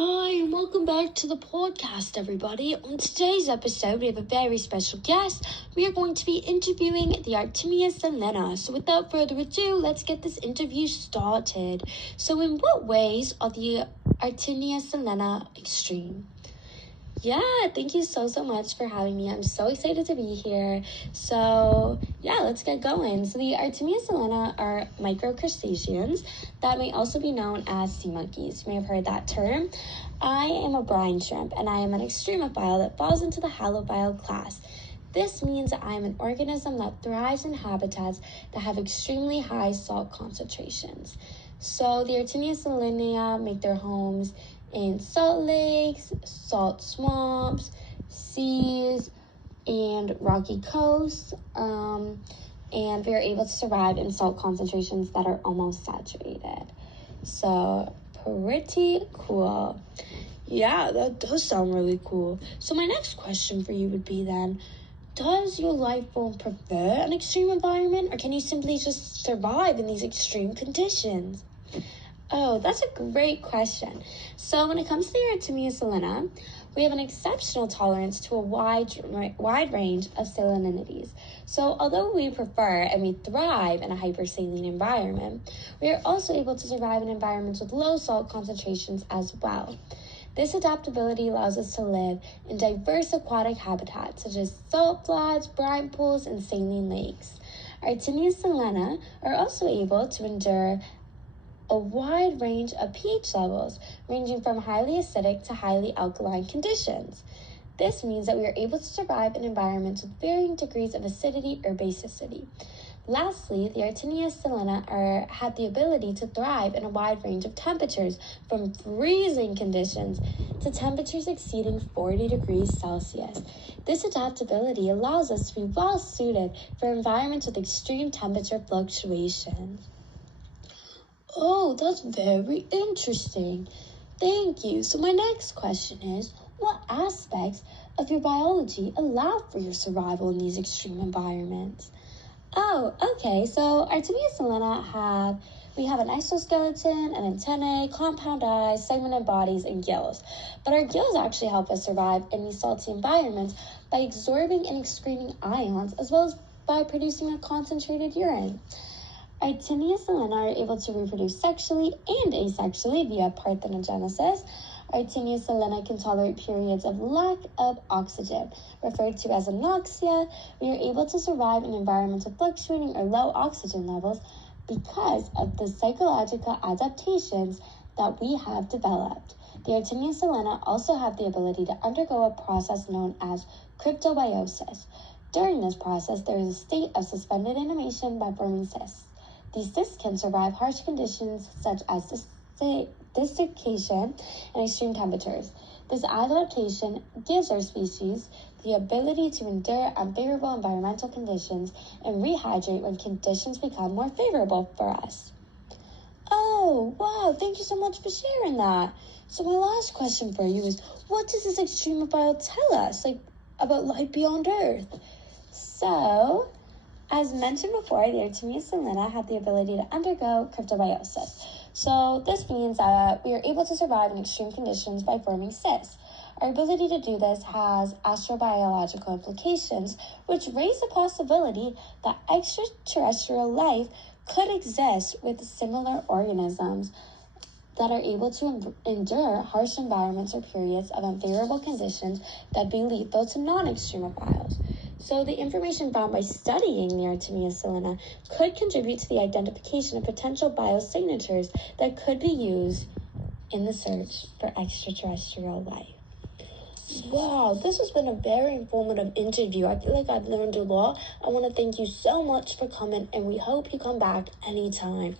Hi, and welcome back to the podcast, everybody. On today's episode, we have a very special guest. We are going to be interviewing the Artemia Selena. So without further ado, let's get this interview started. So in what ways are the Artemia Selena extreme? Yeah, thank you so much for having me. I'm so excited to be here. So, let's get going. So the Artemia Selena are microcrustaceans that may also be known as sea monkeys. You may have heard that term. I am a brine shrimp, and I am an extremophile that falls into the halophile class. This means that I am an organism that thrives in habitats that have extremely high salt concentrations. So the Artemia Selena make their homes in salt lakes, salt swamps, seas, and rocky coasts, and we are able to survive in salt concentrations that are almost saturated. So, pretty cool. Yeah, that does sound really cool. So my next question for you would be then, does your life form prefer an extreme environment, or can you simply just survive in these extreme conditions? Oh, that's a great question. So when it comes to the Artemia Selena, we have an exceptional tolerance to a wide range of salinities. So although we prefer and we thrive in a hypersaline environment, we are also able to survive in environments with low salt concentrations as well. This adaptability allows us to live in diverse aquatic habitats such as salt flats, brine pools, and saline lakes. Artemia Selena are also able to endure a wide range of pH levels, ranging from highly acidic to highly alkaline conditions. This means that we are able to survive in environments with varying degrees of acidity or basicity. Lastly, the Artemia Selena have the ability to thrive in a wide range of temperatures, from freezing conditions to temperatures exceeding 40 degrees Celsius. This adaptability allows us to be well suited for environments with extreme temperature fluctuations. Oh, that's very interesting. Thank you. So my next question is, what aspects of your biology allow for your survival in these extreme environments? Oh, okay. So Artemia Selena we have an exoskeleton, an antennae, compound eyes, segmented bodies, and gills. But our gills actually help us survive in these salty environments by absorbing and excreting ions, as well as by producing a concentrated urine. Artemia Selena are able to reproduce sexually and asexually via parthenogenesis. Artemia Selena can tolerate periods of lack of oxygen, referred to as anoxia. We are able to survive in environments with fluctuating or low oxygen levels because of the psychological adaptations that we have developed. The Artemia Selena also have the ability to undergo a process known as cryptobiosis. During this process, there is a state of suspended animation by forming cysts. These cysts can survive harsh conditions such as desiccation and extreme temperatures. This adaptation gives our species the ability to endure unfavorable environmental conditions and rehydrate when conditions become more favorable for us. Oh, wow, thank you so much for sharing that. So my last question for you is, what does this extremophile tell us, about life beyond Earth? So, as mentioned before, the Artemia Selena have the ability to undergo cryptobiosis. So this means that we are able to survive in extreme conditions by forming cysts. Our ability to do this has astrobiological implications, which raise the possibility that extraterrestrial life could exist with similar organisms that are able to endure harsh environments or periods of unfavorable conditions that be lethal to non-extremophiles. So the information found by studying the Artemia Selena could contribute to the identification of potential biosignatures that could be used in the search for extraterrestrial life. Wow, this has been a very informative interview. I feel like I've learned a lot. I want to thank you so much for coming, and we hope you come back anytime.